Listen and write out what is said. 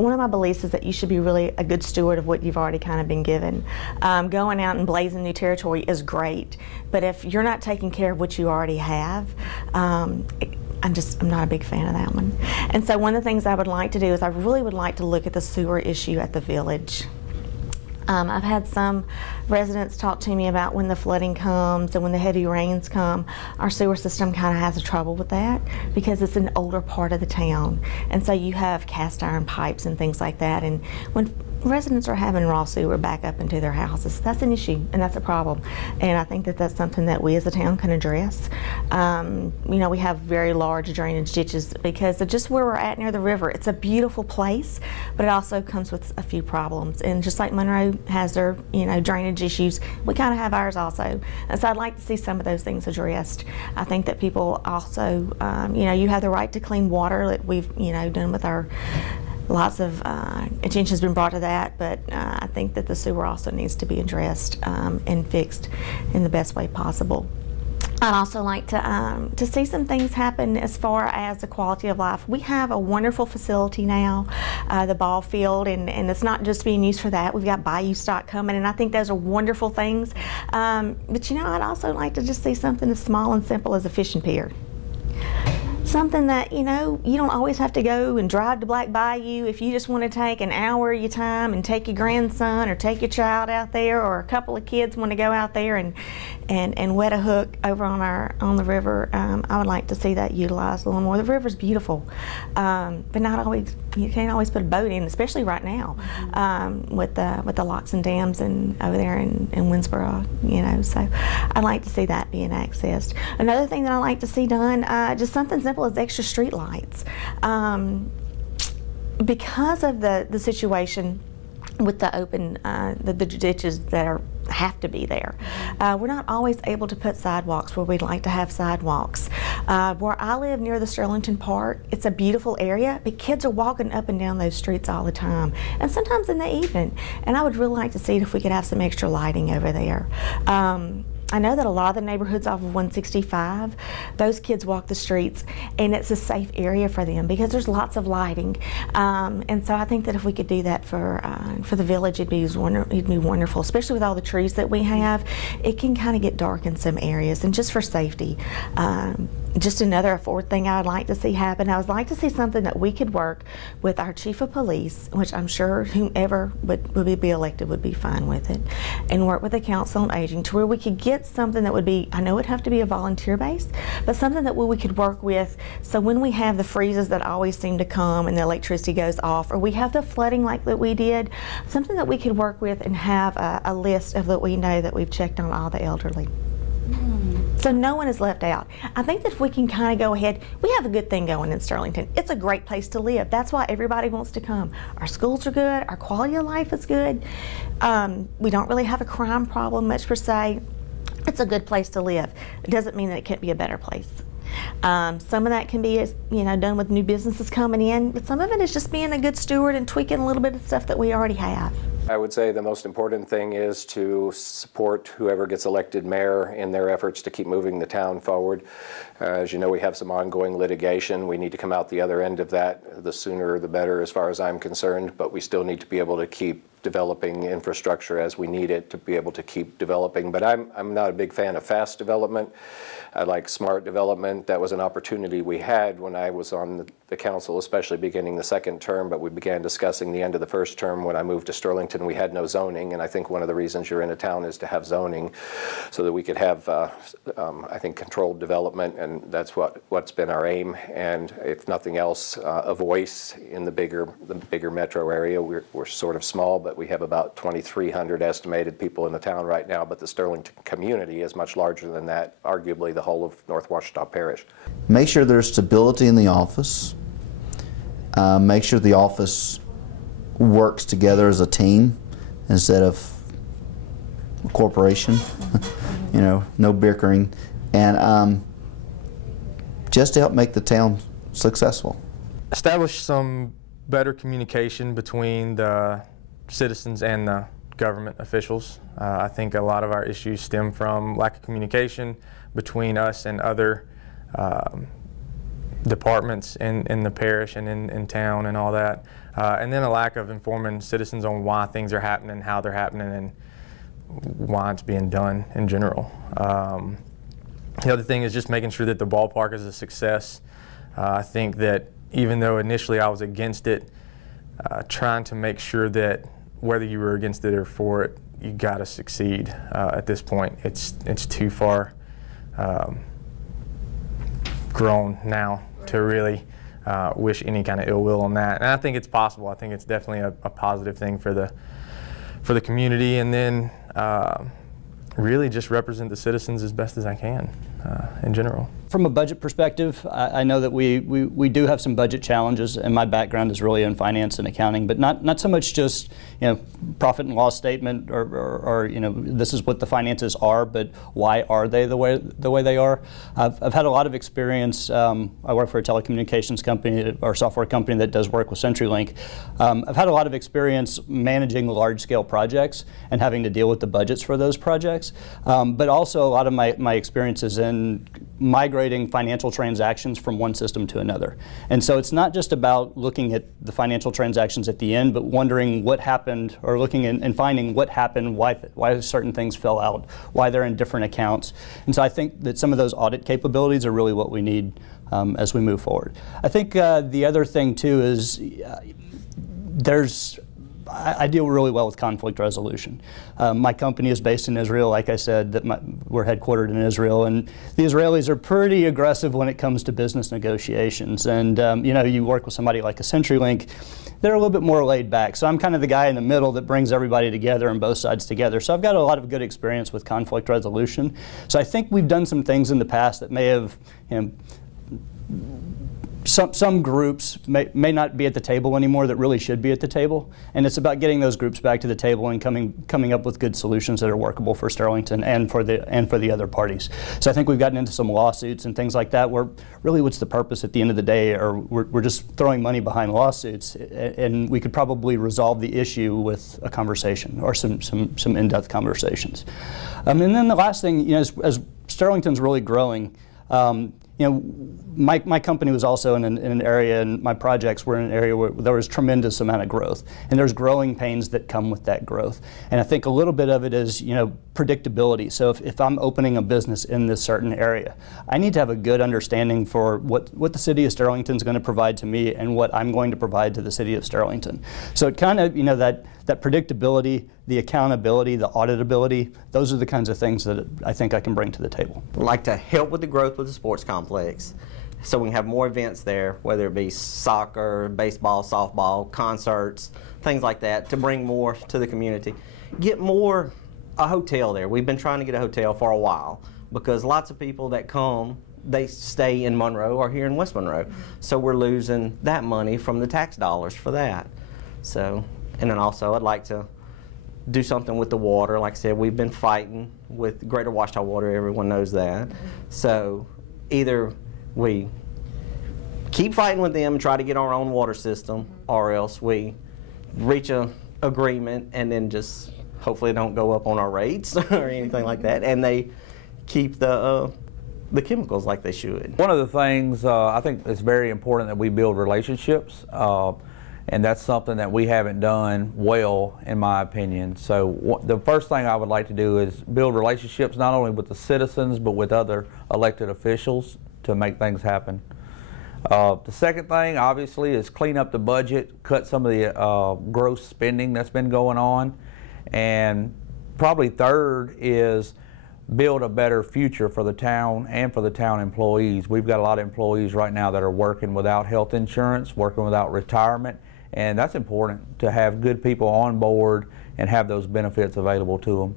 One of my beliefs is that you should be really a good steward of what you've already kind of been given. Going out and blazing new territory is great, but if you're not taking care of what you already have, I'm not a big fan of that one. And so one of the things I would like to do is I really would like to look at the sewer issue at the village. I've had some residents talk to me about when the flooding comes and when the heavy rains come, our sewer system kind of has a trouble with that because it's an older part of the town. And so you have cast iron pipes and things like that. And when residents are having raw sewer back up into their houses, that's an issue and that's a problem. And I think that that's something that we as a town can address. You know, we have very large drainage ditches because of just where we're at near the river. It's a beautiful place, but it also comes with a few problems. And just like Monroe has their, you know, drainage issues, we kind of have ours also. And so I'd like to see some of those things addressed. I think that people also, you know, you have the right to clean water that we've, you know, done with our lots of attention has been brought to that, but I think that the sewer also needs to be addressed and fixed in the best way possible. I'd also like to see some things happen as far as the quality of life. We have a wonderful facility now, the ball field, and it's not just being used for that. We've got Bayou stock coming, and I think those are wonderful things. But you know, I'd also like to just see something as small and simple as a fishing pier. Something that, you know, you don't always have to go and drive to Black Bayou. If you just want to take an hour of your time and take your grandson or take your child out there, or a couple of kids want to go out there and wet a hook over on the river, I would like to see that utilized a little more. The river's beautiful, but not always. You can't always put a boat in, especially right now with the locks and dams and over there in Winsboro. You know, so I'd like to see that being accessed. Another thing that I like to see done, just something simple as extra street lights. Because of the situation with the open, the ditches that have to be there. We're not always able to put sidewalks where we'd like to have sidewalks. Where I live near the Sterlington Park, it's a beautiful area, but kids are walking up and down those streets all the time, and sometimes in the evening. And I would really like to see if we could have some extra lighting over there. I know that a lot of the neighborhoods off of 165, those kids walk the streets, and it's a safe area for them because there's lots of lighting. And so I think that if we could do that for the village, it'd be wonderful, especially with all the trees that we have. It can kind of get dark in some areas, and just for safety. Just another fourth thing I would like to see happen, I would like to see something that we could work with our chief of police, which I'm sure whomever would be elected would be fine with it, and work with the council on aging to where we could get something that would be, I know it'd have to be a volunteer base, but something that we could work with, so when we have the freezes that always seem to come and the electricity goes off, or we have the flooding like that we did, something that we could work with and have a list of that we know that we've checked on all the elderly. So no one is left out. I think that if we can kind of go ahead, we have a good thing going in Sterlington. It's a great place to live. That's why everybody wants to come. Our schools are good, our quality of life is good. We don't really have a crime problem much per se. It's a good place to live. It doesn't mean that it can't be a better place. Some of that can be, you know, done with new businesses coming in, but some of it is just being a good steward and tweaking a little bit of stuff that we already have. I would say the most important thing is to support whoever gets elected mayor in their efforts to keep moving the town forward. As you know, we have some ongoing litigation. We need to come out the other end of that. The sooner the better as far as I'm concerned, but we still need to be able to keep developing infrastructure as we need it to be able to keep developing. But I'm not a big fan of fast development. I like smart development. That was an opportunity we had when I was on the council, especially beginning the second term, but we began discussing the end of the first term. When I moved to Sterlington, we had no zoning, and I think one of the reasons you're in a town is to have zoning so that we could have, I think, controlled development, and that's what's been our aim. And if nothing else, a voice in the bigger metro area. We're sort of small, but we have about 2,300 estimated people in the town right now, but the Sterlington community is much larger than that, arguably the whole of North Ouachita Parish. Make sure there's stability in the office. Make sure the office works together as a team instead of a corporation. You know, no bickering, and just to help make the town successful. Establish some better communication between the citizens and the government officials. I think a lot of our issues stem from lack of communication between us and other departments in the parish and in town and all that. And then a lack of informing citizens on why things are happening, how they're happening, and why it's being done in general. The other thing is just making sure that the ballpark is a success. I think that even though initially I was against it, trying to make sure that whether you were against it or for it, you got to succeed. At this point, it's too far grown now to really wish any kind of ill will on that. And I think it's possible. I think it's definitely a positive thing for the community, and then really just represent the citizens as best as I can in general. From a budget perspective, I know that we do have some budget challenges, and my background is really in finance and accounting, but not so much just profit and loss statement or this is what the finances are, but why are they the way they are. I've had a lot of experience. I work for a telecommunications company or software company that does work with CenturyLink. I've had a lot of experience managing large-scale projects and having to deal with the budgets for those projects, but also a lot of my experiences in migrating financial transactions from one system to another. And so it's not just about looking at the financial transactions at the end, but wondering what happened, or looking and finding what happened, why certain things fell out, why they're in different accounts. And so I think that some of those audit capabilities are really what we need as we move forward. I think the other thing too is I deal really well with conflict resolution. My company is based in Israel, like I said, we're headquartered in Israel, and the Israelis are pretty aggressive when it comes to business negotiations. And you work with somebody like a CenturyLink, they're a little bit more laid back. So I'm kind of the guy in the middle that brings everybody together and both sides together. So I've got a lot of good experience with conflict resolution. So I think we've done some things in the past that may have, some groups may not be at the table anymore that really should be at the table, and it's about getting those groups back to the table and coming up with good solutions that are workable for Sterlington and for the other parties. So I think we've gotten into some lawsuits and things like that where really what's the purpose at the end of the day, or we're just throwing money behind lawsuits, and we could probably resolve the issue with a conversation or some in-depth conversations. And then the last thing, as Sterlington's really growing, my company was also in an area, and my projects were in an area where there was tremendous amount of growth, and there's growing pains that come with that growth. And I think a little bit of it is, predictability. So if I'm opening a business in this certain area, I need to have a good understanding for what the city of Sterlington is going to provide to me and what I'm going to provide to the city of Sterlington. So it kind of, that predictability, the accountability, the auditability, those are the kinds of things that I think I can bring to the table. I'd like to help with the growth with the sports complex so we can have more events there, whether it be soccer, baseball, softball, concerts, things like that, to bring more to the community. Get a hotel there. We've been trying to get a hotel for a while because lots of people that come, they stay in Monroe or here in West Monroe. So we're losing that money from the tax dollars for that. So, and then also I'd like to do something with the water. Like I said, we've been fighting with Greater Ouachita Water, everyone knows that. So either we keep fighting with them and try to get our own water system, or else we reach an agreement and then just hopefully don't go up on our rates or anything like that, and they keep the chemicals like they should. One of the things I think it's very important that we build relationships, and that's something that we haven't done well, in my opinion. So the first thing I would like to do is build relationships not only with the citizens but with other elected officials to make things happen. The second thing, obviously, is clean up the budget, cut some of the gross spending that's been going on. And probably third is build a better future for the town and for the town employees. We've got a lot of employees right now that are working without health insurance, working without retirement, and that's important to have good people on board and have those benefits available to them.